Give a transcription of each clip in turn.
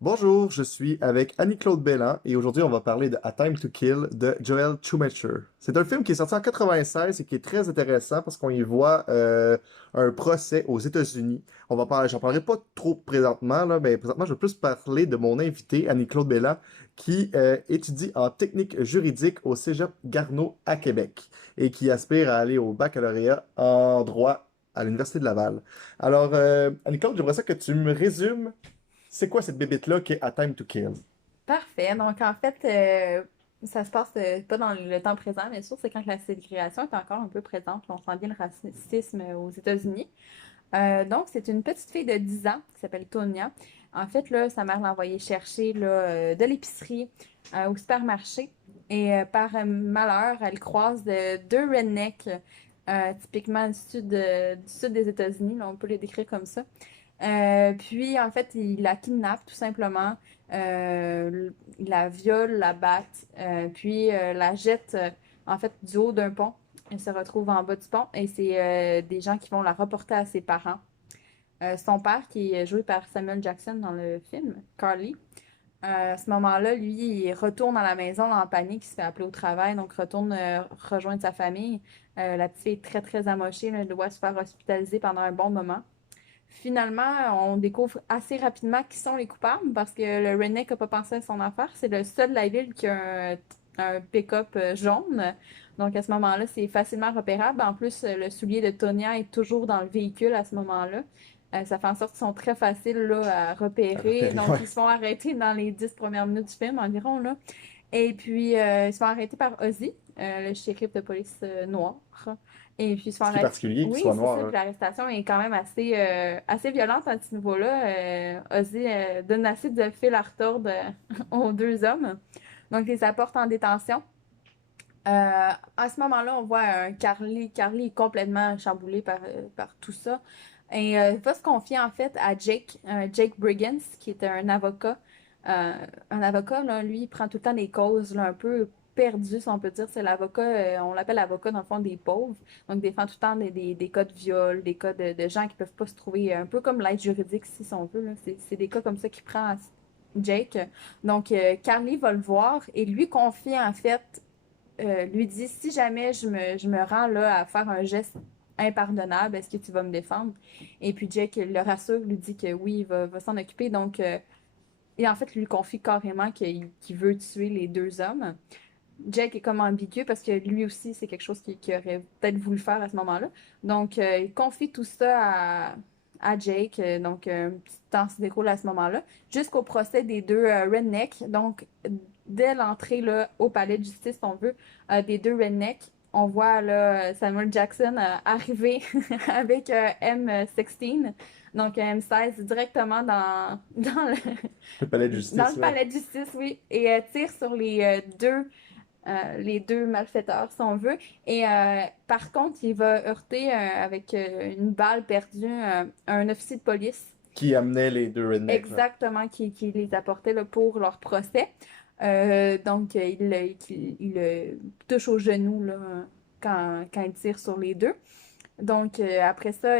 Bonjour, je suis avec Annie-Claude Belland et aujourd'hui on va parler de A Time to Kill de Joel Schumacher. C'est un film qui est sorti en 96 et qui est très intéressant parce qu'on y voit un procès aux États-Unis. J'en parlerai pas trop présentement là, mais présentement je veux plus parler de mon invité Annie-Claude Belland qui étudie en technique juridique au Cégep Garneau à Québec et qui aspire à aller au baccalauréat en droit à l'Université de Laval. Alors Annie-Claude, j'aimerais ça que tu me résumes c'est quoi cette bébête-là qui est A Time to Kill? Parfait. Donc, en fait, ça se passe pas dans le temps présent, bien sûr, c'est quand la ségrégation est encore un peu présente. On sent bien le racisme aux États-Unis. Donc, c'est une petite fille de 10 ans qui s'appelle Tonya. En fait, là, sa mère l'a envoyée chercher là, de l'épicerie au supermarché. Et par malheur, elle croise deux rednecks, typiquement du sud des États-Unis. Là, on peut les décrire comme ça. Puis, en fait, il la kidnappe tout simplement. Il la viole, la batte, puis la jette en fait du haut d'un pont. Elle se retrouve en bas du pont et c'est des gens qui vont la reporter à ses parents. Son père, qui est joué par Samuel Jackson dans le film, Carly, à ce moment-là, lui, il retourne à la maison là, en panique, il se fait appeler au travail, donc retourne rejoindre sa famille. La petite fille est très, très amochée, là, elle doit se faire hospitaliser pendant un bon moment. Finalement, on découvre assez rapidement qui sont les coupables parce que le redneck n'a pas pensé à son affaire. C'est le seul de la ville qui a un pick-up jaune. Donc à ce moment-là, c'est facilement repérable. En plus, le soulier de Tonya est toujours dans le véhicule à ce moment-là. Ça fait en sorte qu'ils sont très faciles là, à À repérer. repérer, Donc ouais. ils se font arrêter dans les 10 premières minutes du film environ. Là. Et puis, ils se font arrêter par Ozzy, le shérif de police noir. Et puis, ils se font Ce qui est arrêter. particulier, qu'il Oui, soit c'est ça. noir, Puis hein. l'arrestation est quand même assez violente à ce niveau-là. Ozzy donne assez de fil à retordre aux deux hommes. Donc, ils les apportent en détention. À ce moment-là, on voit un Carly. Carly est complètement chamboulé par tout ça. Et va se confier en fait à Jake, Jake Briggins, qui est un avocat, là, lui, il prend tout le temps des causes là, un peu perdues, si on peut dire. C'est l'avocat, on l'appelle l'avocat dans le fond des pauvres. Donc, il défend tout le temps des cas de viol, des cas de gens qui peuvent pas se trouver, un peu comme l'aide juridique, si on veut. Là. C'est des cas comme ça qu'il prend à Jake. Donc, Carly va le voir et lui confie en fait lui dit si jamais je me rends là à faire un geste impardonnable, est-ce que tu vas me défendre? Et puis Jake le rassure, lui dit que oui, il va s'en occuper. Donc, et en fait, lui confie carrément qu'il veut tuer les deux hommes. Jake est comme ambigu parce que lui aussi, c'est quelque chose qu'il aurait peut-être voulu faire à ce moment-là. Donc, il confie tout ça à Jake. Donc, un petit temps se déroule à ce moment-là, jusqu'au procès des deux rednecks. Donc, dès l'entrée là, au palais de justice, si on veut, des deux rednecks, on voit là, Samuel Jackson arriver avec M16, donc M16 directement Le palais de dans le justice, ouais. palais de justice, oui, et tire sur les deux malfaiteurs, si on veut. Et par contre, il va heurter avec une balle perdue un officier de police, Qui amenait les deux rednecks, là. exactement, qui les apportait là, pour leur procès. Donc, il le touche au genou là, quand il tire sur les deux. Donc, après ça,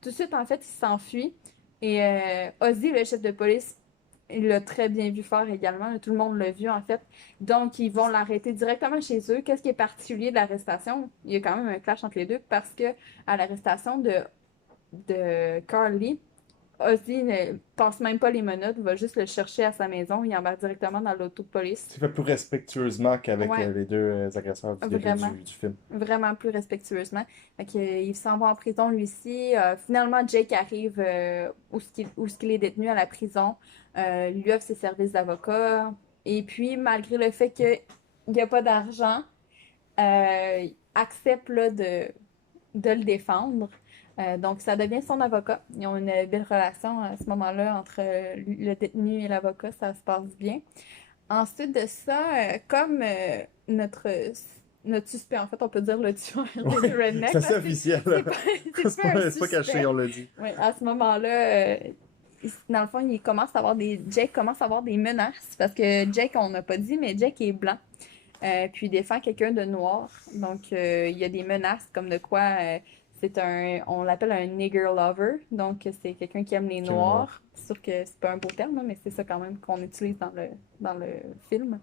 tout de suite, en fait, il s'enfuit. Et Ozzy, le chef de police, il l'a très bien vu faire également. Tout le monde l'a vu, en fait. Donc, ils vont l'arrêter directement chez eux. Qu'est-ce qui est particulier de l'arrestation? Il y a quand même un clash entre les deux parce que à l'arrestation de Carly, Ozzy ne passe même pas les menottes, va juste le chercher à sa maison. Il embarque directement dans l'auto de police. C'est fait plus respectueusement qu'avec Ouais, les deux agresseurs du début vraiment. du film. Vraiment plus respectueusement. Fait que, il s'en va en prison lui aussi. Finalement, Jake arrive où ce qu'il est détenu à la prison. Lui offre ses services d'avocat. Et puis, malgré le fait qu'il n'y a pas d'argent, il accepte là, de le défendre. Donc, ça devient son avocat. Ils ont une belle relation à ce moment-là entre le détenu et l'avocat. Ça se passe bien. Ensuite de ça, comme notre suspect, en fait, on peut dire le tueur des deux Ouais, c'est rednecks, là, assez c'est officiel, c'est là. pas, c'est pas un C'est pas caché, suspect. on l'a dit. Oui, à ce moment-là, dans le fond, Jake commence à avoir des menaces parce que Jake, on n'a pas dit, mais Jake est blanc. Puis il défend quelqu'un de noir. Donc, il y a des menaces comme de quoi On l'appelle un nigger lover, donc c'est quelqu'un qui aime les Qui aime les noirs. noirs. C'est sûr que c'est pas un beau terme, hein, mais c'est ça quand même qu'on utilise dans le film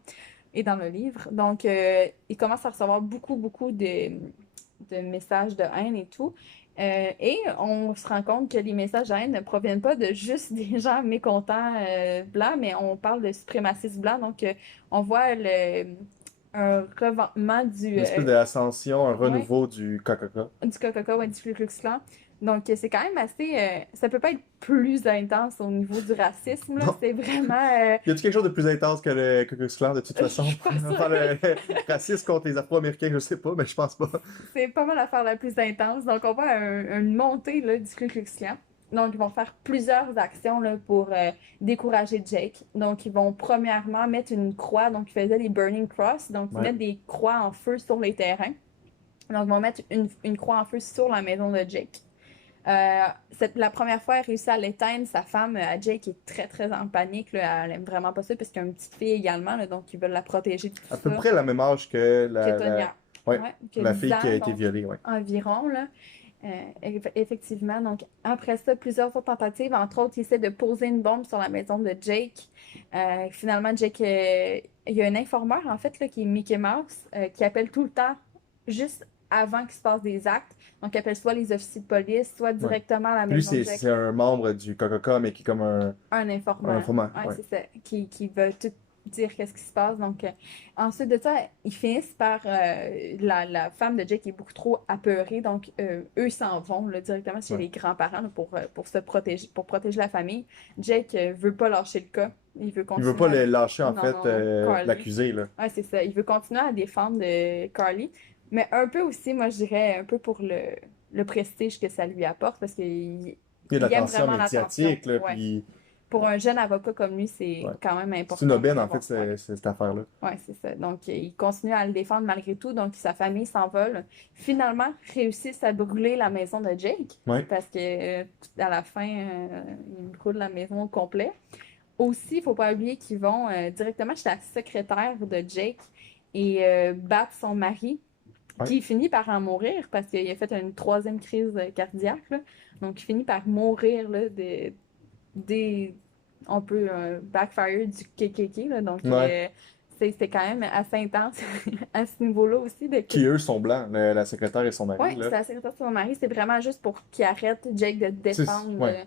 et dans le livre. Donc, il commence à recevoir beaucoup de messages de haine et tout. Et on se rend compte que les messages de haine ne proviennent pas de juste des gens mécontents blancs, mais on parle de suprémacistes blancs. Donc, on voit un revampement Une espèce d'ascension, un ouais, renouveau du KKK. du Coca ou du Ku Klux Klan. Donc, c'est quand même assez. Ça peut pas être plus intense au niveau du racisme, là. Non. C'est vraiment. Y a-t-il quelque chose de plus intense que le Ku Klux Klan de toute Je façon? suis pas sûre. Enfin, le racisme contre les Afro-Américains, je sais pas, mais je pense pas. C'est pas mal l'affaire la plus intense. Donc, on voit une montée là, du Ku Klux Klan. Donc, ils vont faire plusieurs actions là, pour décourager Jake. Donc, ils vont premièrement mettre une croix. Donc, ils faisaient des Burning Cross. Donc, ils Ouais. mettent des croix en feu sur les terrains. Donc, ils vont mettre une croix en feu sur la maison de Jake. La première fois, elle réussit à l'éteindre. Sa femme, Jake, est très en panique. Là. Elle aime vraiment pas ça parce qu'il y a une petite fille également. Là, donc, ils veulent la protéger de tout À peu ça. près la même âge que Que Tonya. ouais, Que la 10 fille qui a ans, été donc violée, ouais. environ. Là. Effectivement. Donc, après ça, plusieurs autres tentatives. Entre autres, il essaie de poser une bombe sur la maison de Jake. Finalement, Jake, il y a un informeur, en fait, là, qui est Mickey Mouse, qui appelle tout le temps, juste avant qu'il se passe des actes. Donc, il appelle soit les officiers de police, soit Ouais. directement à la Lui, maison de c'est Jake. un membre du KKK, mais qui est comme un Un informant. informant. Ouais, Ouais. c'est ça. Qui veut tout dire qu'est-ce qui se passe. Donc, ensuite de ça, ils finissent par. La femme de Jake est beaucoup trop apeurée. Donc, eux s'en vont là, directement chez Ouais. les grands-parents là, pour se protéger, pour protéger la famille. Jake veut pas lâcher le cas. Il veut Il veut continuer pas à. lâcher, en Non, fait, non, Carly. l'accusé, là. Ouais, c'est ça. Il veut continuer à défendre Carly. Mais un peu aussi, moi, je dirais, un peu pour le prestige que ça lui apporte parce qu'il Il y a de il aime l'attention vraiment l'attention. médiatique, là, Ouais. puis Pour un jeune avocat comme lui, c'est ouais. quand même C'est une important aubaine, en d'avoir. fait, Ouais. cette affaire-là. Ouais, c'est ça. Donc, il continue à le défendre malgré tout. Donc, sa famille s'envole. Finalement, réussissent à brûler la maison de Jake. Ouais. Parce que à la fin, ils brûlent la maison au complet. Aussi, il faut pas oublier qu'ils vont directement chez la secrétaire de Jake et battre son mari, Ouais. qui finit par en mourir parce qu'il a fait une troisième crise cardiaque. Là. Donc, il finit par mourir là, on peut backfire du KKK. Là, donc, Ouais. c'est quand même assez intense à ce niveau-là aussi. Qui, eux, sont blancs, la secrétaire et son mari, Ouais, là. c'est la secrétaire de son mari. C'est vraiment juste pour qu'il arrête Jake de défendre. Ouais.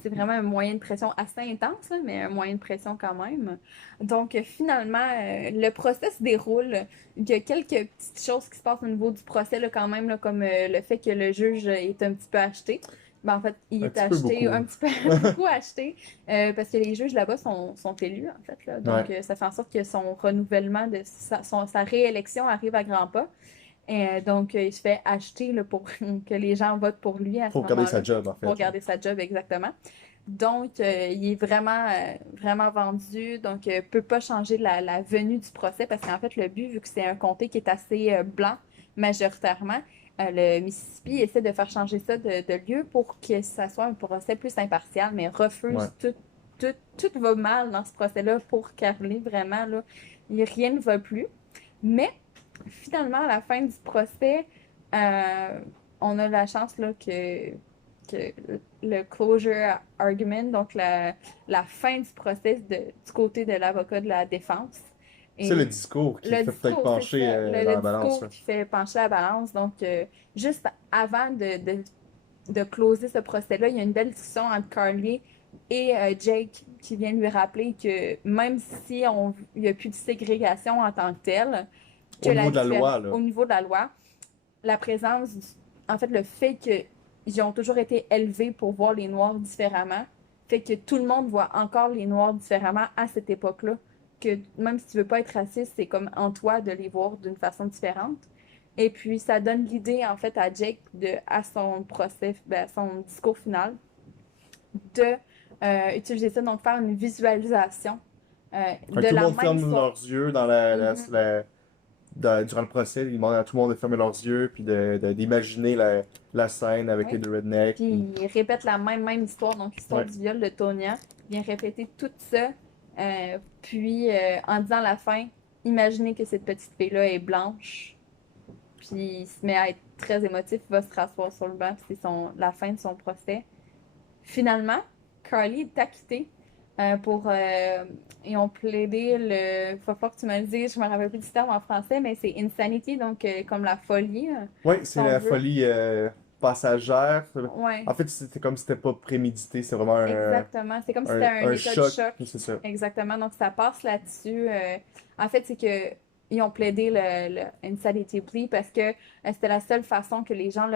C'est vraiment un moyen de pression assez intense, là, mais un moyen de pression quand même. Donc, finalement, le procès se déroule. Il y a quelques petites choses qui se passent au niveau du procès, là, quand même, là, comme le fait que le juge est un petit peu acheté. Ben, en fait, il est acheté, un petit peu beaucoup acheté, parce que les juges là-bas sont élus, en fait. Là. Donc, Ouais. ça fait en sorte que son renouvellement, sa réélection arrive à grands pas. Donc, il se fait acheter là, pour que les gens votent pour lui à ce Pour garder moment-là. sa job, en fait. Pour garder sa job, exactement. Donc, il est vraiment vendu. Donc, peut pas changer la venue du procès parce qu'en fait, le but, vu que c'est un comté qui est assez blanc majoritairement, le Mississippi essaie de faire changer ça de lieu pour que ça soit un procès plus impartial, mais refuse Ouais. tout va mal dans ce procès-là pour Carly, vraiment, là. Rien ne va plus. Mais, finalement, à la fin du procès, on a la chance là, que le closure argument, donc la fin du procès du côté de l'avocat de la défense. C'est le discours qui fait peut-être pencher dans la balance. Le discours qui fait pencher la balance. Donc, juste avant de closer ce procès-là, il y a une belle discussion entre Carly et Jake qui vient lui rappeler que même si il n'y a plus de ségrégation en tant que telle, au niveau de la loi, là. Au niveau de la loi, la présence, en fait, le fait qu'ils ont toujours été élevés pour voir les Noirs différemment, fait que tout le monde voit encore les Noirs différemment à cette époque-là. Que même si tu veux pas être raciste, c'est comme en toi de les voir d'une façon différente. Et puis, ça donne l'idée, en fait, à Jake, à son procès, à son discours final, de utiliser ça, donc faire une visualisation de Tout le la monde même ferme histoire. leurs yeux dans durant le procès. Ils demandent à tout le monde de fermer leurs yeux puis d'imaginer la scène avec les deux rednecks. Puis il répète la même histoire, donc l'histoire du viol de Tonya. Il vient répéter tout ça. Puis en disant à la fin, imaginez que cette petite fille-là est blanche. Puis il se met à être très émotif, va se rasseoir sur le banc, c'est la fin de son procès. Finalement, Carly est acquittée ils ont plaidé faut pas que tu me le dises, je me rappelle plus du terme en français, mais c'est insanity, donc comme la folie, Oui, si c'est on la veut. folie passagère. Ouais, En fait, c'était comme si c'était pas prémédité, c'est vraiment exactement. C'est comme si c'était un un état de choc, choc. c'est ça. Exactement. Donc, ça passe là-dessus. En fait, c'est que ils ont plaidé le insanity plea parce que c'était la seule façon que les gens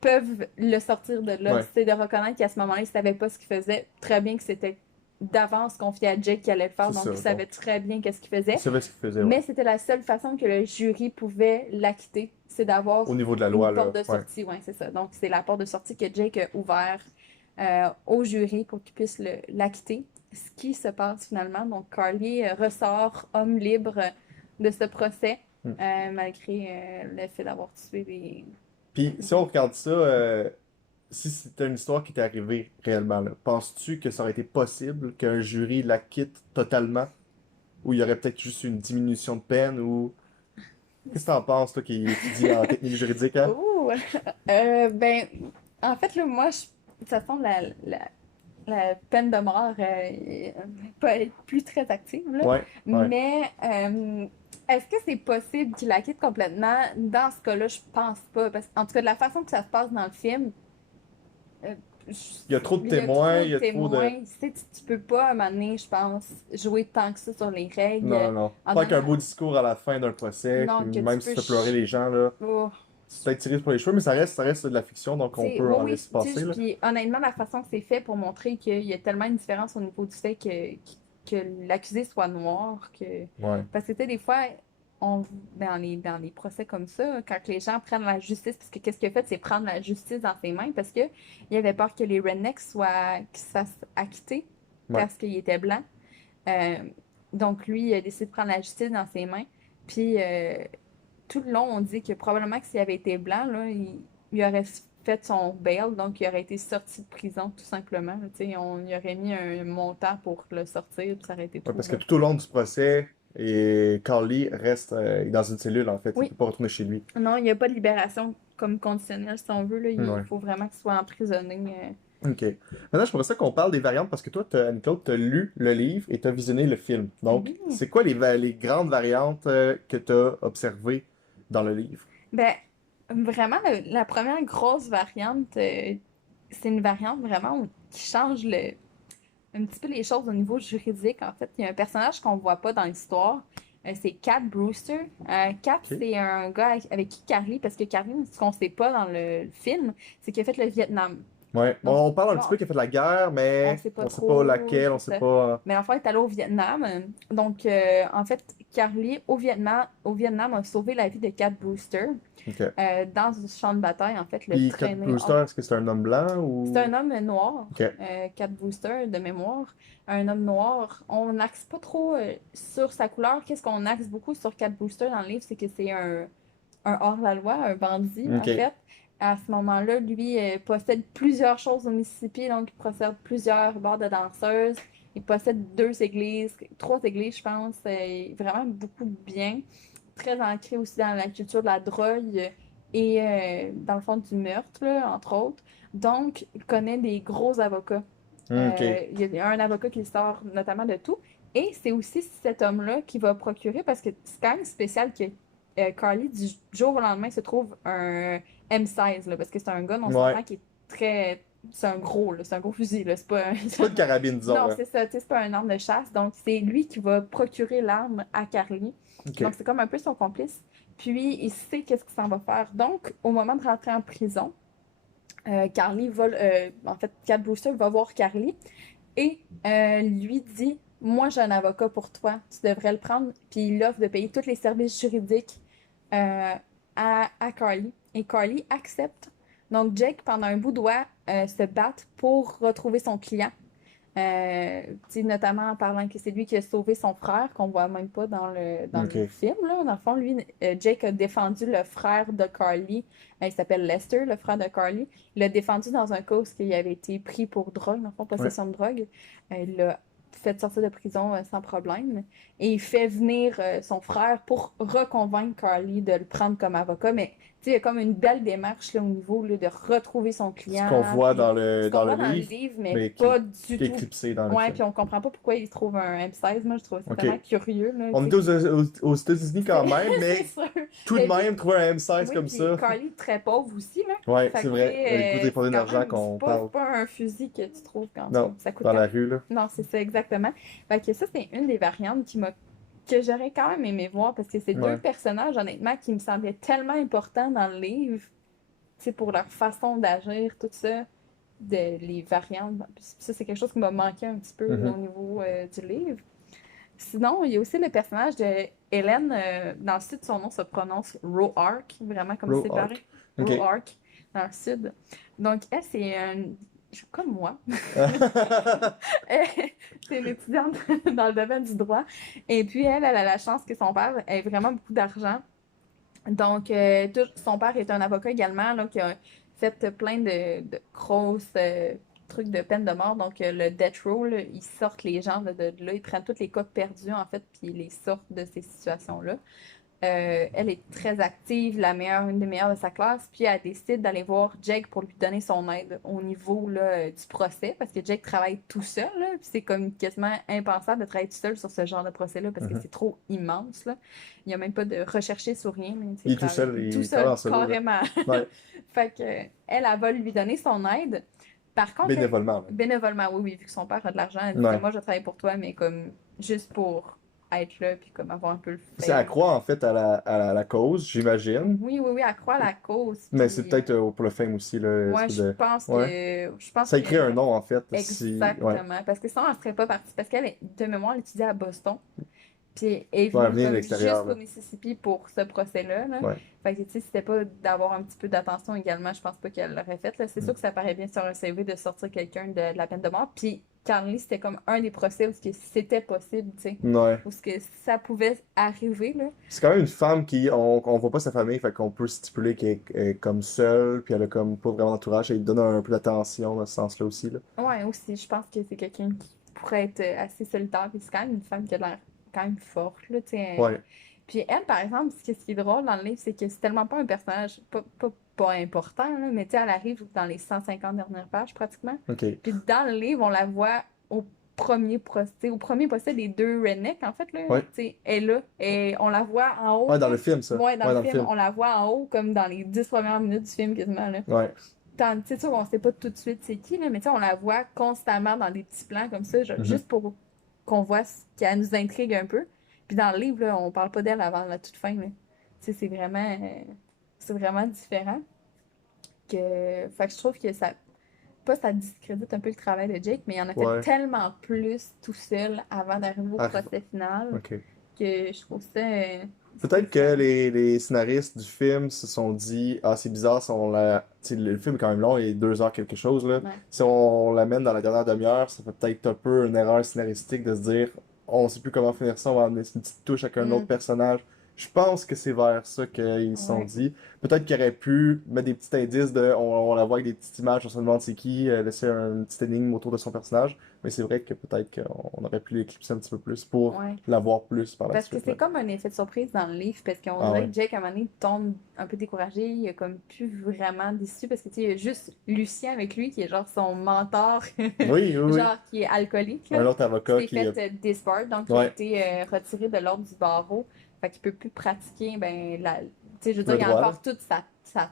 peuvent le sortir de là. Ouais, C'est de reconnaître qu'à ce moment-là, ils ne savaient pas ce qu'ils faisaient. Très bien que c'était d'avance confié à Jake qui allait le faire. c'est Donc, ça. il savait Donc, très bien qu'est-ce qu'il il faisait. savait ce qu'il faisait, ouais. Mais c'était la seule façon que le jury pouvait l'acquitter. C'est d'avoir Au niveau de la une loi, porte là. de Ouais. sortie. Ouais, c'est ça. Donc, c'est la porte de sortie que Jake a ouvert au jury pour qu'il puisse l'acquitter. Ce qui se passe finalement. Donc, Carly ressort homme libre de ce procès, Hmm. malgré le fait d'avoir tué des. Puis, si on regarde ça, si c'était une histoire qui était arrivée réellement, là, penses-tu que ça aurait été possible qu'un jury la quitte totalement? Ou il y aurait peut-être juste une diminution de peine? Ou qu'est-ce que t'en penses, toi qui étudie en technique juridique, hein? Ouh! Ben, en fait, là, moi, de toute façon, la peine de mort peut être plus très active, là. Ouais, ouais. Mais est-ce que c'est possible qu'il la quitte complètement? Dans ce cas-là, je pense pas. Parce qu'en tout cas, de la façon que ça se passe dans le film, euh, Il y a trop de il y a trop témoins, il de y a trop de... témoins. Tu sais, tu peux pas, à un moment donné, je pense, jouer tant que ça sur les règles. Non, non, non. En Pas qu'un donnant... beau discours à la fin d'un procès, puis Non, que tu même si peux... tu fais pleurer les gens, là, Oh. c'est peut-être tiré pour les cheveux, mais ça reste de la fiction, donc on peut Oui, en oui, laisser tu passer, sais, là. puis honnêtement, la façon que c'est fait pour montrer qu'il y a tellement une différence au niveau du fait que l'accusé soit noir, que... Ouais. Parce que, tu sais, des fois, on, dans les procès comme ça, quand les gens prennent la justice, parce que qu'est-ce qu'il a fait, c'est prendre la justice dans ses mains, parce que il avait peur que les rednecks qu'ils se fassent acquitter Ouais. parce qu'il était blanc. Euh, donc, lui, il a décidé de prendre la justice dans ses mains, puis... tout le long, on dit que probablement que s'il avait été blanc, là, il aurait fait son bail, donc il aurait été sorti de prison tout simplement. Tu sais, on y aurait mis un montant pour le sortir, puis ça aurait été Ouais, tout. parce que tout au long du procès, et Carly reste dans une cellule, en fait. Il Oui, peut pas retourner chez lui. non, il n'y a pas de libération comme conditionnelle, si on veut. Là, il Ouais. faut vraiment qu'il soit emprisonné. OK. Maintenant, je pourrais ça qu'on parle des variantes parce que toi, Anne-Claude, t'as lu le livre et t'as visionné le film. Donc, Oui. c'est quoi les grandes variantes que t'as observées dans le livre? Ben, vraiment, la première grosse variante, c'est une variante vraiment qui change un petit peu les choses au niveau juridique. En fait, il y a un personnage qu'on voit pas dans l'histoire. C'est Cat Brewster. Cat, OK. c'est un gars avec qui Carly, parce que Carly, ce qu'on sait pas dans le film, c'est qu'il a fait le Vietnam. Ouais. Bon, Donc, on parle un petit bon, peu qu'il a fait de la guerre, on mais sait pas on sait pas trop, laquelle, on c'est sait ça. pas. Mais l'enfant est allé au Vietnam. Donc, en fait, Carly, au Vietnam, a sauvé la vie de Cat Brewster OK. dans un champ de bataille, en fait, le Puis Cat traîner hors. Brewster, est-ce que c'est un homme blanc C'est ou. un homme noir, OK. Cat Booster de mémoire. Un homme noir. On n'axe pas trop sur sa couleur. Qu'est-ce qu'on axe beaucoup sur Cat Booster dans le livre, c'est que c'est un hors-la-loi, un bandit, en OK. fait. À ce moment-là, lui possède plusieurs choses au Mississippi, donc il possède plusieurs bars de danseuses. Il possède 2 églises, 3 églises, je pense. Vraiment beaucoup de biens. Très ancré aussi dans la culture de la drogue et dans le fond du meurtre, là, entre autres. Donc, il connaît des gros avocats. OK. Il y a un avocat qui sort notamment de tout. Et c'est aussi cet homme-là qui va procurer, parce que c'est quand même spécial que Carly, du jour au lendemain, se trouve un M16, là, parce que c'est un gars, on Ouais. s'entend, qui est très... C'est un gros, là, c'est un gros fusil, là, c'est pas un... C'est pas une carabine, disons, Non, là. c'est ça, tu sais, c'est pas une arme de chasse. Donc, c'est lui qui va procurer l'arme à Carly. Donc, OK. c'est comme un peu son complice. Puis, il sait qu'est-ce qu'il s'en va faire. Donc, au moment de rentrer en prison, Carly va, en fait, Cat Brewster va voir Carly et lui dit, moi, j'ai un avocat pour toi, tu devrais le prendre. Puis, il offre de payer tous les services juridiques euh, à Carly. Et Carly accepte. Donc, Jake, pendant un bout, doit se battre pour retrouver son client. Notamment en parlant que c'est lui qui a sauvé son frère, qu'on voit même pas dans le OK. film. Là. Dans le fond, lui, Jake a défendu le frère de Carly. Il s'appelle Lester, le frère de Carly. Il l'a défendu dans un cas où il avait été pris pour drogue, dans le fond, Ouais. possession de drogue. Il l'a fait sortir de prison sans problème. Et il fait venir son frère pour reconvaincre Carly de le prendre comme avocat. Mais tu sais, il y a comme une belle démarche là, au niveau là, de retrouver son Ce qu'on client. voit Puis ce dans qu'on le voit dans le livre, livre, mais mais pas du qui est tout. éclipsé dans le Ouais, film. puis on comprend pas pourquoi il trouve un M16. Moi, je trouve ça OK. tellement curieux. Là, On tu était sais, aux États-Unis quand même, c'est mais sûr. tout de Et puis, même, trouver un M16 oui, comme puis ça. Carly est très pauvre aussi, là. Ouais, Fait c'est que, tu vrai. Écoute, sais, pour c'est quand d'argent même, qu'on parle. c'est pas un fusil que tu trouves quand Non, ça coûte dans quand la rue, là. non, c'est ça, exactement. Fait que ça, c'est une des variantes que j'aurais quand même aimé voir parce que c'est deux Ouais. personnages, honnêtement, qui me semblaient tellement importants dans le livre, tu sais, pour leur façon d'agir, tout ça, les variantes. Puis ça, c'est quelque chose qui m'a manqué un petit peu au Mhm. niveau du livre. Sinon, il y a aussi le personnage de Hélène. Dans le sud, son nom se prononce Roark, vraiment comme Row séparé. Arc. OK. Roark, dans le sud. Donc, elle, c'est un. Comme moi. C'est une étudiante dans le domaine du droit. Et puis, elle a la chance que son père ait vraiment beaucoup d'argent. Donc, son père est un avocat également, là, qui a fait plein de grosses trucs de peine de mort. Donc, le death row, là, ils sortent les gens de là, ils prennent tous les cas perdus, en fait, puis ils les sortent de ces situations-là. Elle est très active, une des meilleures de sa classe, puis elle décide d'aller voir Jake pour lui donner son aide au niveau là, du procès, parce que Jake travaille tout seul, là, puis c'est comme quasiment impensable de travailler tout seul sur ce genre de procès-là, parce que Mhm. c'est trop immense, là. Il n'y a même pas de recherché sur rien, mais Il il est tout travaille seul, tout il travaille seul, en solo, là. carrément. Ouais. Fait que elle va lui donner son aide. Par contre, Bénévolement, bénévolement, oui, oui, vu que son père a de l'argent, elle dit là. Ouais. moi je travaille pour toi, mais comme juste pour être là, puis comme avoir un peu le C'est à fame. croire, en fait, à la cause, j'imagine. Oui, oui, oui, elle croit à la cause. Mais c'est Puis, peut-être pour le fame aussi, là. ouais, Espèce de... Ouais. je pense Ça écrit un que, nom, en fait. Si... Ouais. exactement. Parce que sinon, elle serait pas partie. Parce qu'elle, de mémoire, elle étudiait à Boston. Puis, elle est Ouais, venue venir de comme l'extérieur, jusqu'au là. Mississippi pour ce procès-là, là. Ouais. Fait que, tu sais, c'était pas d'avoir un petit peu d'attention également, je pense pas qu'elle l'aurait fait, là. C'est Mm. sûr que ça paraît bien sur un CV de sortir quelqu'un de la peine de mort. Puis, Carly, c'était comme un des procès où c'était possible, tu sais. Ouais. Où ce que ça pouvait arriver, là. C'est quand même une femme qui, on voit pas sa famille, fait qu'on peut stipuler qu'elle est comme seule, puis elle a comme pas vraiment d'entourage, et il donne un peu d'attention dans ce sens-là aussi, là. Ouais, aussi, je pense que c'est quelqu'un qui pourrait être assez solitaire. Puis c'est quand même une femme qui a l'air quand même forte, là, tu sais. Ouais. Puis elle, par exemple, ce qui est drôle dans le livre, c'est que c'est tellement pas un personnage pas important, là, mais tu sais, elle arrive dans les 150 dernières pages, pratiquement. OK. Puis dans le livre, on la voit au premier procès des deux rednecks, en fait, là. Ouais. Tu sais, elle est là. Et on la voit en haut, Ouais, dans là. le film, ça. Ouais, dans Ouais, le dans le film, film. on la voit en haut, comme dans les 10 premières minutes du film, quasiment, là. Ouais. C'est sûr, on sait pas tout de suite c'est qui, là, mais tu sais, on la voit constamment dans des petits plans comme ça, Mhm. juste pour qu'on voit ce qu'elle nous intrigue un peu. Puis dans le livre, là, on parle pas d'elle avant la toute fin, là. Tu sais, c'est vraiment différent. Fait que je trouve que ça discrédite un peu le travail de Jake, mais il en a fait Ouais. tellement plus tout seul avant d'arriver au Arrive. procès final OK. que je trouve ça Peut-être que spécial. les scénaristes du film se sont dit, ah, c'est bizarre si on la. Tu sais, le film est quand même long, il est 2 heures quelque chose, là. Ouais. Si on l'amène dans la dernière demi-heure, ça fait peut-être un peu une erreur scénaristique de se dire, on sait plus comment finir ça, on va amener une petite touche avec un autre Mm. personnage. Je pense que c'est vers ça qu'ils se sont Ouais. dit. Peut-être qu'ils auraient pu mettre des petits indices de, on la voit avec des petites images, on se demande c'est qui, laisser un petit énigme autour de son personnage. Mais c'est vrai que peut-être qu'on aurait pu l'éclipser un petit peu plus pour Ouais. la voir plus par la Parce que suite, c'est là. comme un effet de surprise dans le livre, parce qu'on Ah dirait ouais. que Jake, à un moment donné, tombe un peu découragé, il a comme plus vraiment déçu, parce que tu sais, il y a juste Lucien avec lui, qui est genre son mentor, Oui, oui, oui. genre qui est alcoolique, là, Un autre qui avocat s'est qui. fait disbar, donc qui a Ouais, été retiré de l'ordre du barreau, fait qu'il peut plus pratiquer, ben, tu sais, je veux dire, le il a droit, là. encore toute sa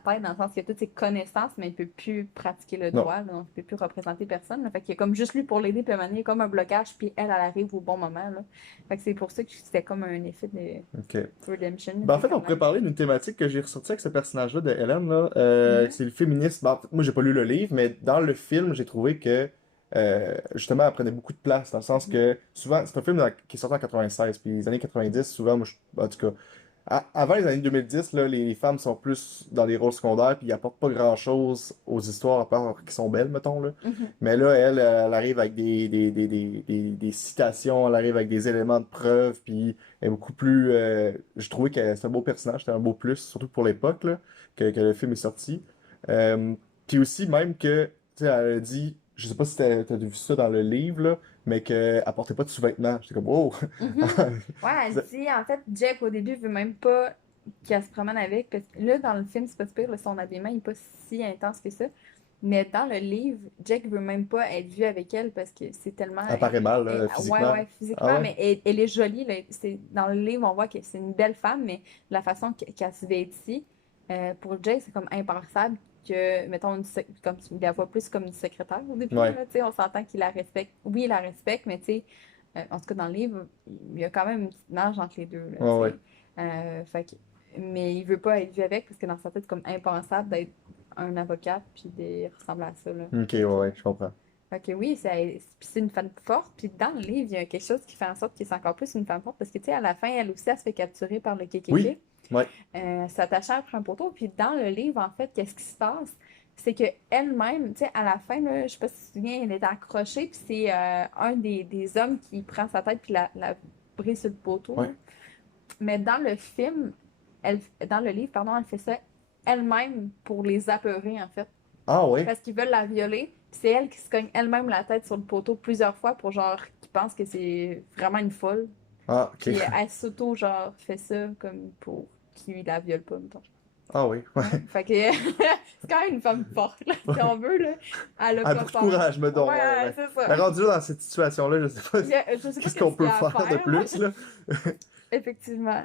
tête, dans le sens qu'il a toutes ses connaissances, mais il peut plus pratiquer le Non. droit, là, donc il peut plus représenter personne, là. Fait qu'il y a comme juste lui pour l'aider, puis à un moment donné, il y a comme un blocage, puis elle arrive au bon moment, là. Fait que c'est pour ça que c'était comme un effet de Ok. redemption. Ben, en C'est fait, on quand pourrait même. parler d'une thématique que j'ai ressortie avec ce personnage-là de Helen, là. Mhm. C'est le féminisme. Ben, en fait, moi, j'ai pas lu le livre, mais dans le film, j'ai trouvé que, justement, elle prenait beaucoup de place, dans le sens Mhm. que, souvent, c'est un film qui est sorti en 96, puis les années 90, souvent, moi, en tout cas, avant les années 2010, là, les femmes sont plus dans des rôles secondaires, puis ils apportent pas grand-chose aux histoires, à part qu'ils sont belles, mettons, là. Mhm. Mais là, elle arrive avec des citations, elle arrive avec des éléments de preuve, puis elle est beaucoup plus. Je trouvais que c'est un beau personnage, c'était un beau plus, surtout pour l'époque là, que le film est sorti. Puis aussi, même que, tu sais, elle a dit, je sais pas si t'as vu ça dans le livre, là, mais qu'elle portait pas de sous-vêtements. J'étais comme, oh! Mhm. Ouais, elle dit, en fait, Jack, au début, veut même pas qu'elle se promène avec, parce que là, dans le film, c'est pas super, là, son habillement, il est pas si intense que ça. Mais dans le livre, Jack veut même pas être vu avec elle parce que c'est tellement. Elle paraît mal, Ouais, physiquement. ouais, Ah physiquement, ouais? mais elle est jolie. Là. Dans le livre, on voit que c'est une belle femme, mais la façon qu'elle se vêtit, pour Jack, c'est comme impensable que, mettons, comme il la voit plus comme une secrétaire au début. Ouais. Là, tu sais, on s'entend qu'il la respecte. Oui, il la respecte, mais tu sais, en tout cas, dans le livre, il y a quand même une petite marge entre les deux. Là, Ouais, tu ouais. sais. Mais il veut pas être vu avec parce que dans sa tête, c'est comme impensable d'être un avocat puis de ressembler à ça. Là. Ok, ouais, ouais, je comprends. Fait que oui, c'est une femme forte. Puis dans le livre, il y a quelque chose qui fait en sorte que c'est encore plus une femme forte parce que, tu sais, à la fin, elle aussi, elle se fait capturer par le Oui, KKK, ouais. s'attachant après un poteau. Puis dans le livre, en fait, qu'est-ce qui se passe? C'est que elle-même, tu sais, à la fin, là, je sais pas si tu te souviens, elle est accrochée, puis c'est un des hommes qui prend sa tête puis la brise sur le poteau. Ouais. Là. Mais dans le film, dans le livre, pardon, elle fait ça elle-même pour les apeurer, en fait. Ah ouais? Parce qu'ils veulent la violer. Puis c'est elle qui se cogne elle-même la tête sur le poteau plusieurs fois pour genre qu'ils pensent que c'est vraiment une folle. Ah, ok. Puis elle s'auto genre fait ça comme pour qu'ils la violent pas, mettons. Ah oui, ouais. Ouais. Fait que c'est quand même une femme forte, là, si on veut, là. Elle a Ah, pas beaucoup de peur. courage, me donne, ouais, Ouais, ouais. c'est ça. Mais rendu là dans cette situation-là, je sais pas Je sais pas qu'est-ce qu'on qu'est-ce qu'il peut y a à faire de faire, là. plus, là. Effectivement.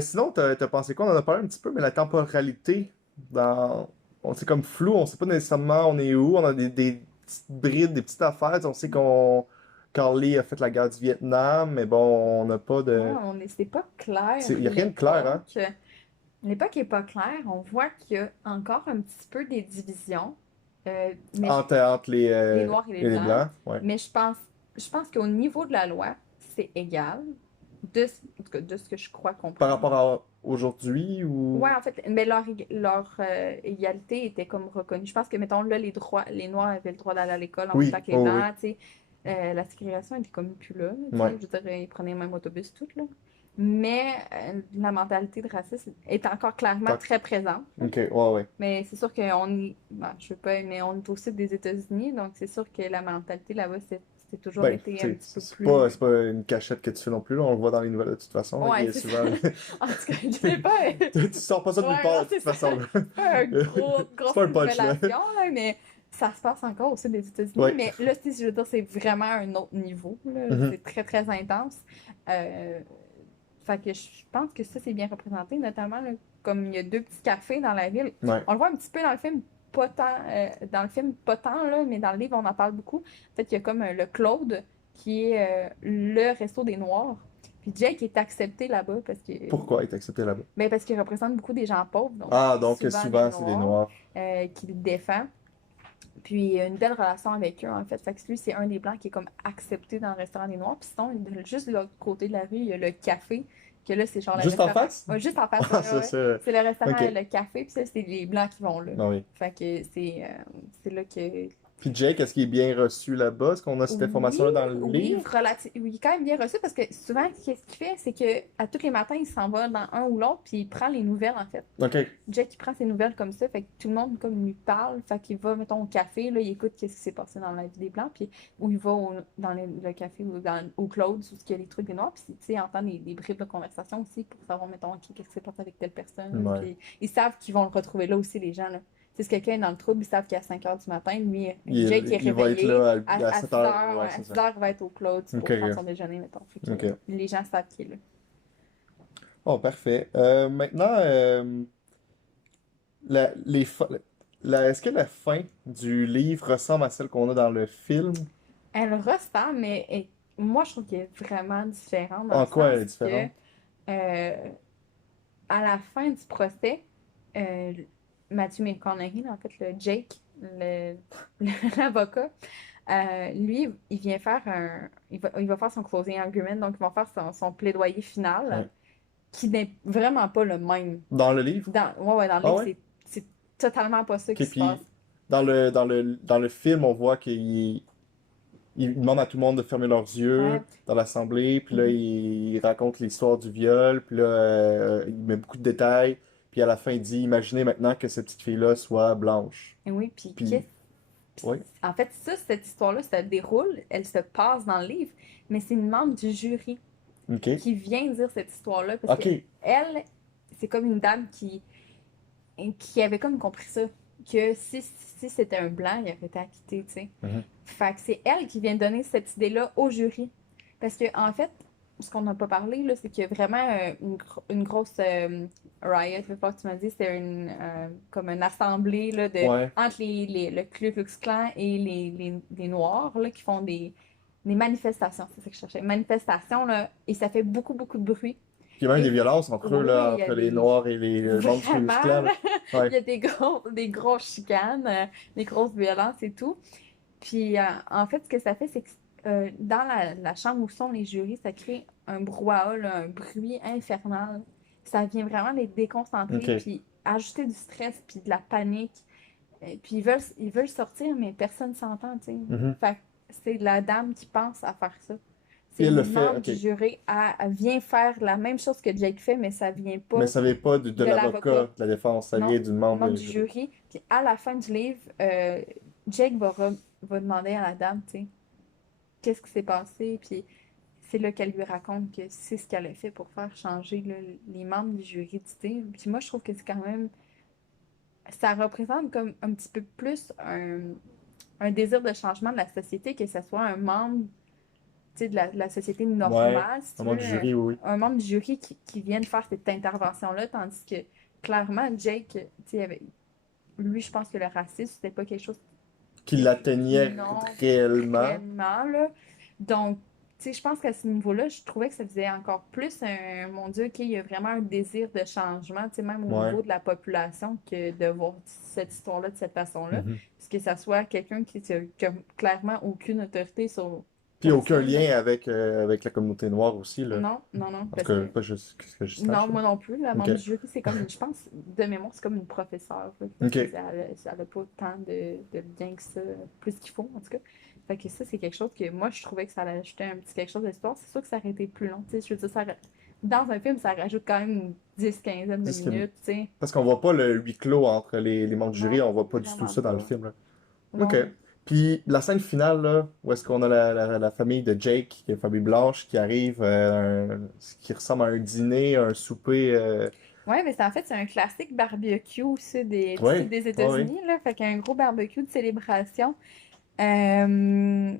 Sinon, t'as pensé quoi? On en a parlé un petit peu, mais la temporalité, dans... c'est comme flou, on sait pas nécessairement on est où, on a des petites brides, des petites affaires, on sait qu'on Carly a fait la guerre du Vietnam, mais bon, on n'a pas Ouais, de... c'est pas clair, Il y a rien de clair, hein? l'époque. L'époque est pas claire. On voit qu'il y a encore un petit peu des divisions. Mais Entre les noirs et les les blancs. Blancs, ouais. Mais je pense qu'au niveau de la loi, c'est égal. En tout cas, de ce que je crois Par comprendre. rapport à aujourd'hui, Ouais, ou... en fait, mais leur égalité était comme reconnue. Je pense que, mettons, là, les Noirs avaient le droit d'aller à l'école en même temps Oui, que les oh, oui, Blancs, tu sais. La ségrégation était comme plus là, tu sais. ouais. Je veux dire, ils prenaient le même autobus, tout, là. Mais la mentalité de racisme est encore clairement Tac. très présente. Ok, ouais, ouais. Mais c'est sûr qu'on y... ben, je sais pas, mais on est au sud des États-Unis, donc c'est sûr que la mentalité là-bas, c'est toujours Ben, été un tu petit sais, peu plus. c'est pas une cachette que tu fais non plus, là. On le voit dans les nouvelles de toute façon, là. Il y Ouais, a c'est ça. souvent... En tout cas, je sais pas. Tu sors pas ça de nulle Ouais, part, non, de toute c'est ça. façon, là. C'est pas une C'est grosse pas un punch, là. révélation, là, mais ça se passe encore au sud des États-Unis. Ouais. Mais là, si je veux dire, c'est vraiment un autre niveau, là. Mhm. C'est très, très intense. Euh, Fait que je pense que ça, c'est bien représenté, notamment, là, comme il y a deux petits cafés dans la ville. Ouais. On le voit un petit peu dans le film, pas tant, pas tant, là, mais dans le livre, on en parle beaucoup. En fait, il y a comme le Claude, qui est le resto des Noirs. Puis Jake est accepté là-bas Pourquoi être accepté là-bas? parce qu'il représente beaucoup des gens pauvres, donc Ah, donc souvent des souvent, c'est des Noirs, Noirs. qui le défend. Puis il a une belle relation avec eux, en fait. Fait que lui, c'est un des Blancs qui est comme accepté dans le restaurant des Noirs. Puis sinon, juste de l'autre côté de la rue, il y a le café, que là, c'est genre le Juste en restaurant. face? Ouais, juste en face, Ah, ouais, ouais. ça... C'est le restaurant Ok. Le Café, puis ça, c'est les Blancs qui vont là. Ah oui. Fait que c'est là que Puis Jake, est-ce qu'il est bien reçu là-bas? Est-ce qu'on a cette oui, information-là dans le oui, livre? oui, il est quand même bien reçu parce que souvent, qu'est-ce qu'il fait, c'est que à tous les matins, il s'en va dans un ou l'autre, puis il prend les nouvelles, en fait. Ok. Jack, il prend ses nouvelles comme ça, fait que tout le monde, comme, lui parle, fait qu'il va, mettons, au café, là, il écoute qu'est-ce qui s'est passé dans la vie des Blancs, puis ou il va dans le café ou au Claude's, où il y a les trucs des Noirs, puis, tu sais, il entend des bribes de conversation aussi pour savoir, mettons, ok, qu'est-ce qui s'est passé avec telle personne, Ouais. puis ils savent qu'ils vont le retrouver là aussi, les gens, là. Si quelqu'un est dans le trouble, ils savent qu'à 5 heures du matin, lui, Jake est Il va être réveillé. là à À 7 6 heures. heures, Ouais, à c'est 6 ça. heures, il va être au Claude's pour Ok. prendre son déjeuner, mettons. Fait que, Ok. les gens savent qu'il est là. Oh, parfait. Maintenant, les est-ce que la fin du livre ressemble à celle qu'on a dans le film? Elle ressemble, mais moi, je trouve qu'elle est vraiment différente dans En le quoi elle est sens que différente? euh, à la fin du procès, euh, Matthew McConaughey, en fait, le Jake, l'avocat, lui, il vient faire il va faire son closing argument, donc il va faire son plaidoyer final, Ouais. qui n'est vraiment pas le même. Dans le livre? Ouais, dans le Ah livre, ouais? c'est totalement pas ça Ok, qui se puis passe. dans le film, on voit il demande à tout le monde de fermer leurs yeux Ouais. dans l'assemblée, puis là, Mhm. il raconte l'histoire du viol, puis là, il met beaucoup de détails, puis à la fin, il dit, imaginez maintenant que cette petite fille-là soit blanche. Et oui, puis Puis, Oui. En fait, cette histoire-là se déroule, elle se passe dans le livre, mais c'est une membre du jury OK. qui vient dire cette histoire-là parce que OK. elle, c'est comme une dame qui avait comme compris ça, que si c'était un blanc, il aurait été acquitté, tu sais. Mhm. Fait que c'est elle qui vient donner cette idée-là au jury. Parce que, en fait, ce qu'on n'a pas parlé, là, c'est qu'il y a vraiment une grosse riot, je crois que tu m'as dit, c'était comme une assemblée là, Ouais. entre le Ku Klux Klan et les Noirs là, qui font des manifestations, c'est ça que je cherchais. Manifestations, là, et ça fait beaucoup, beaucoup de bruit. Puis il y a même des Et violences entre eux, oui, oui, là, il y a entre les des. Noirs et les membres du Ku Klux Vraiment, Klan, là, là. il y Ouais. a des grosses chicanes, des grosses violences et tout. Puis, en fait, ce que ça fait, c'est que dans la chambre où sont les jurys, ça crée un brouhaha, là, un bruit infernal. Ça vient vraiment les déconcentrer, OK. puis ajouter du stress, puis de la panique. Puis ils veulent sortir, mais personne s'entend, tu sais. Mhm. Fait que c'est la dame qui pense à faire ça. Puis C'est elle le une fait, membre OK. du jury, elle vient faire la même chose que Jake fait, mais ça vient Mais pas ça vient pas de de l'avocat l'avocat. de la défense, ça Non, vient d'une membre membre du du jury. jury. Puis à la fin du livre, Jake va demander à la dame, tu sais, qu'est-ce qui s'est passé. Puis c'est là qu'elle lui raconte que c'est ce qu'elle a fait pour faire changer là, les membres du jury du livre. Puis moi, je trouve que c'est quand même. Ça représente comme un petit peu plus un désir de changement de la société, que ce soit un membre, tu sais, de la société Ouais. normale, si Un tu membre veux, du jury, oui, oui. un membre du jury qui vienne faire cette intervention-là, tandis que clairement, Jake, tu sais, lui, je pense que le racisme, c'était pas quelque chose Qui l'atteignait non, réellement. réellement, là. Donc, tu sais, je pense qu'à ce niveau-là, je trouvais que ça faisait encore plus mon Dieu, qu'il y a vraiment un désir de changement, tu sais, même au Ouais. niveau de la population, que de voir cette histoire-là de cette façon-là. Mhm. Parce que ça soit quelqu'un qui a clairement aucune autorité sur Puis aucun personne, là. lien avec la communauté noire aussi, là. Non, non, non, En tout parce cas, que pas juste que je non, sache, là. moi non plus. La OK. membre du jury, c'est comme, je pense, de mémoire, c'est comme une professeure. Là. Fait que OK. ça n'a pas tant de bien que ça, plus qu'il faut, en tout cas. Fait que ça, c'est quelque chose que moi, je trouvais que ça allait ajouter un petit quelque chose d'histoire. C'est sûr que ça aurait été plus long. Tu sais, je veux dire, dans un film, ça rajoute quand même une 10-15 de 10 que- minutes, tu sais. Parce qu'on voit pas le huis clos entre les membres du jury, Non, on voit pas du tout vraiment ça dans le pas. film, là. OK. Non. Puis la scène finale, là, où est-ce qu'on a la famille de Jake, qui est famille blanche, qui arrive, ce qui ressemble à un dîner, un souper. Ouais, mais en fait, c'est un classique barbecue aussi du sud Ouais, des ouais, ouais. États-Unis, là. Fait qu'un gros barbecue de célébration. Euh,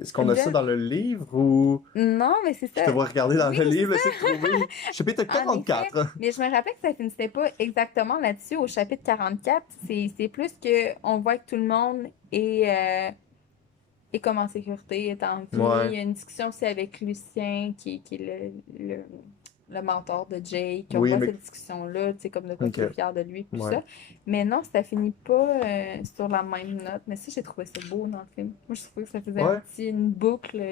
Est-ce qu'on a ça là, dans le livre ou non, mais c'est je te ça. vois regarder dans Oui, le c'est livre, ça. essayer de trouver chapitre En effet. 44. Mais je me rappelle que ça finissait pas exactement là-dessus au chapitre 44. C'est plus que on voit que tout le monde est comme en sécurité, est en vie. Il Ouais, y a une discussion aussi avec Lucien, qui est le mentor de Jake. On oui, voit mais cette discussion-là, tu sais, comme de quoi ok, tu es fier de lui, tout ouais. ça. Mais non, ça finit pas sur la même note. Mais ça, j'ai trouvé ça beau dans le film. Moi, je trouvais que ça faisait Ouais, une boucle.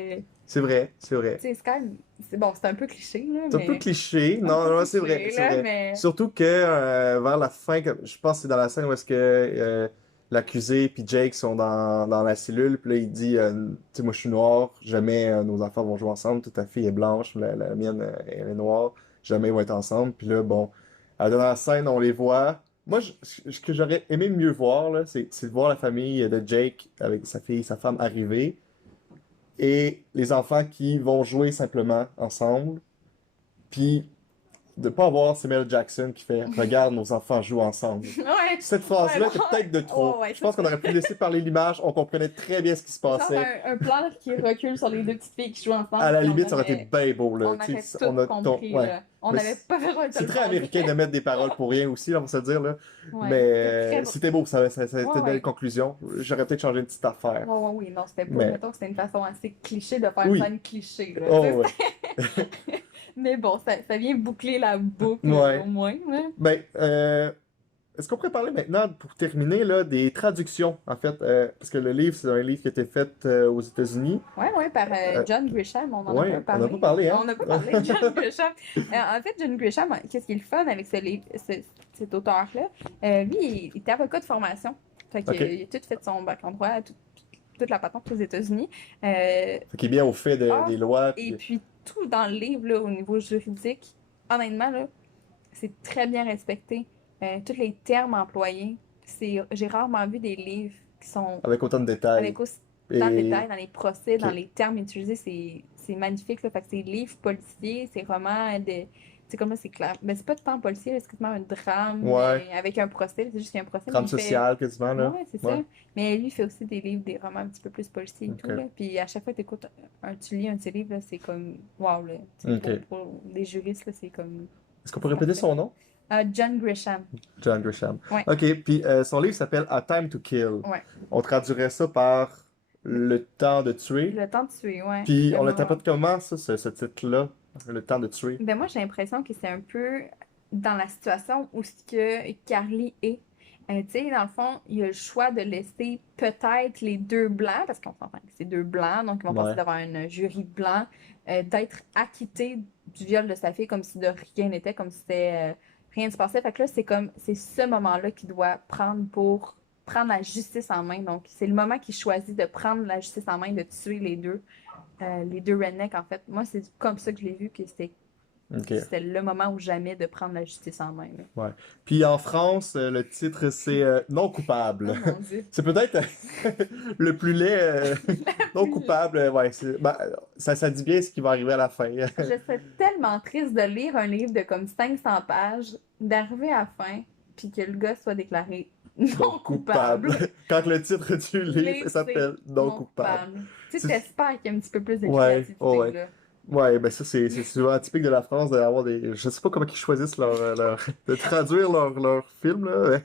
c'est vrai, c'est Tu vrai. sais, c'est quand même. C'est bon, c'est un peu cliché, là, C'est un peu mais. cliché, Un non, peu non, c'est vrai, cliché, c'est là, vrai. mais. Surtout que vers la fin, je pense que c'est dans la scène où est-ce que l'accusé puis Jake sont dans la cellule, puis là il dit, tu sais, moi je suis noir, jamais nos enfants vont jouer ensemble, toute ta fille est blanche, la mienne elle est noire, jamais ils vont être ensemble. Puis là, bon, dans la scène on les voit. Moi, ce que j'aurais aimé mieux voir, là, c'est de voir la famille de Jake avec sa fille, sa femme arriver, et les enfants qui vont jouer simplement ensemble. Puis de pas avoir Samuel Jackson qui fait Regarde, nos enfants jouent ensemble. Ouais, Cette ouais, phrase-là non, était peut-être de oh, trop. ouais, Je ça, pense qu'on aurait pu laisser parler l'image, on comprenait très bien ce qui se genre passait. un plan qui recule sur les deux petites filles qui jouent À ensemble, la puis limite, ça aurait été bien beau, là. on Tu aurait sais, tout compris, ouais. là. On Mais n'avait pas besoin de te c'est le très faire américain de dire. mettre des paroles pour rien aussi, là, on va se le dire, là. Mais Ouais, c'était très beau. c'était beau, ça a été Ouais, une belle ouais. conclusion. J'aurais peut-être changé une petite affaire. Ouais, ouais, oui, non, c'était pas. Mais Mettons que c'était une façon assez cliché de faire une oui. scène cliché, là. Tu Oh, ouais. sais. Mais bon, ça vient boucler la boucle, au Ouais. moins, là. Ben, est-ce qu'on pourrait parler maintenant, pour terminer, là, des traductions, en fait, parce que le livre, c'est un livre qui a été fait aux États-unis. Ouais, ouais, par Euh, John Grisham, on en a pas ouais, on n'a pas parlé. parlé, hein? On n'a pas parlé de John Grisham. En fait, John Grisham, qu'est-ce qui est le fun avec cet auteur-là? Lui, il était avocat de formation. Fait qu'il Ok. il a tout fait son bac en droit, toute la patente aux États-Unis. Fait qu'il est bien au fait Ah, des lois. et Puis... puis tout dans le livre, là, au niveau juridique, honnêtement, là, c'est très bien respecté. Tous les termes employés, j'ai rarement vu des livres qui sont Avec autant de détails. avec dans le Et... détail, dans les procès, dans Ok. les termes utilisés, c'est magnifique, là. Fait que c'est livres policiers, c'est romans de. C'est comme là, c'est clair. Mais c'est pas tant policier, là, c'est quasiment un drame Ouais. avec un procès. C'est juste qu'il y a un procès, mais Trame il fait. sociale, quasiment, là. Ouais, c'est Ouais. ça. Mais lui, il fait aussi des livres, des romans un petit peu plus policiers et tout, Ok. là. Puis à chaque fois que tu lis un de ses livres, là, c'est comme. Waouh, là. Tu sais, Ok. pour des juristes, là, c'est comme. Est-ce qu'on peut C'est répéter parfait. son nom? John Grisham. John Grisham. Ouais, Ok, puis son livre s'appelle A Time to Kill. ouais. On traduirait ça par Le temps de tuer. Le temps de tuer, ouais. Puis Le on moment. l'interprète comment, ça, ce titre-là? Le temps de tuer. Ben moi, j'ai l'impression que c'est un peu dans la situation où ce que Carly est. Tu sais, dans le fond, il a le choix de laisser peut-être les deux blancs, parce qu'on s'entend que c'est deux blancs, donc ils vont passer Ouais. devant un jury blanc, d'être acquittés du viol de sa fille comme si de rien n'était, comme si c'était rien ne se passait. Fait que là, c'est ce moment-là qu'il doit prendre pour prendre la justice en main. Donc, c'est le moment qu'il choisit de prendre la justice en main, de tuer les deux rednecks, en fait. Moi, c'est comme ça que je l'ai vu, que Ok. c'était le moment ou jamais de prendre la justice en main, là. Ouais. Puis en France, le titre, c'est Non Oh coupable. mon Dieu. C'est peut-être le plus laid non Plus- coupable. Ouais, ben, ça dit bien ce qui va arriver à la fin. Je serais tellement triste de lire un livre de comme 500 pages, d'arriver à la fin, puis que le gars soit déclaré non Non coupable. coupable. Quand le titre du livre s'appelle Non coupable. Tu sais, C'est- t'espères qu'il y a un petit peu plus de Ouais, créativité, ouais. là. Ouais, ben ça, c'est souvent typique de la France d'avoir des. Je sais pas comment ils choisissent de traduire leur film, là.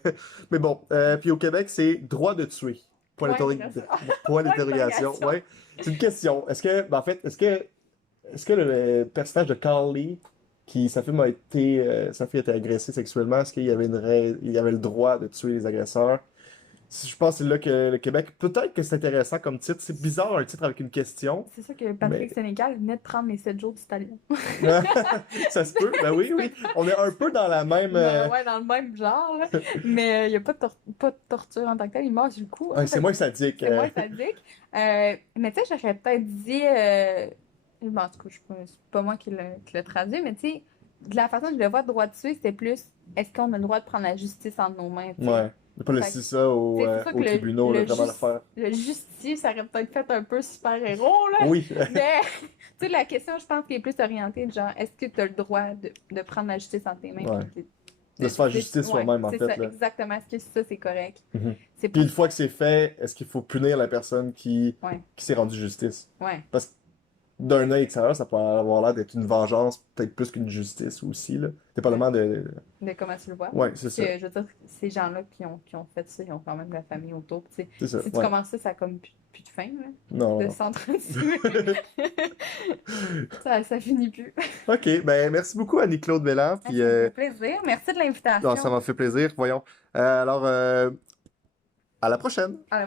Mais bon. Puis au Québec, c'est droit de tuer. Point Point d'interrogation. d'interrogation. Point d'interrogation. d'interrogation. Ouais. C'est une question. En fait, est-ce que le personnage de Carly, sa fille a été agressée sexuellement, est-ce qu'il y avait il y avait le droit de tuer les agresseurs? Je pense que c'est là que le Québec. Peut-être que c'est intéressant comme titre. C'est bizarre un titre avec une question. C'est ça que Patrick Mais Sénécal venait de prendre les 7 jours d'Italien. ça se peut. Ben oui, oui. On est un peu dans la même. Ouais, dans le même genre, là. Mais il n'y a pas de torture en tant que tel. Il meurt sur le coup, hein. Ouais, c'est moins sadique. C'est moins sadique. Mais tu sais, j'aurais peut-être dit. Bon, en tout cas, c'est pas moi qui l'a traduit, mais tu sais, de la façon que je le vois, droit de tuer, c'était plus est-ce qu'on a le droit de prendre la justice entre nos mains, tu sais. Ouais. Ne pas laisser ça Tu sais, c'est sûr aux que tribunaux, là, vraiment le faire. le justicier, ça aurait peut-être fait un peu super-héros, là. Oui. Mais, tu sais, la question, je pense, qui est plus orientée, de genre, est-ce que tu as le droit de prendre la justice entre tes mains? Ouais. puis De se faire justice ouais, soi-même, en c'est fait, ça, là. exactement. Est-ce que ça, c'est correct? Mhm. C'est Puis pas... une fois que c'est fait, est-ce qu'il faut punir la personne qui Ouais, s'est rendue justice? ouais. Parce que d'un œil extérieur, ça peut avoir l'air d'être une vengeance, peut-être plus qu'une justice aussi, là. Dépendamment de. De comment tu le vois. Ouais, c'est Parce ça. que, je veux dire, ces gens-là qui ont fait ça, ils ont quand même de la famille autour. Puis, tu sais, C'est ça. si tu Ouais. commences ça, ça a comme plus de fin, là, Non, de non. s'entretuer. Ça finit plus. Ok, ben merci beaucoup Annie-Claude Belland. Ça Puis, me fait plaisir. Merci de l'invitation. ça m'a fait plaisir. Voyons. Alors, à la prochaine. À la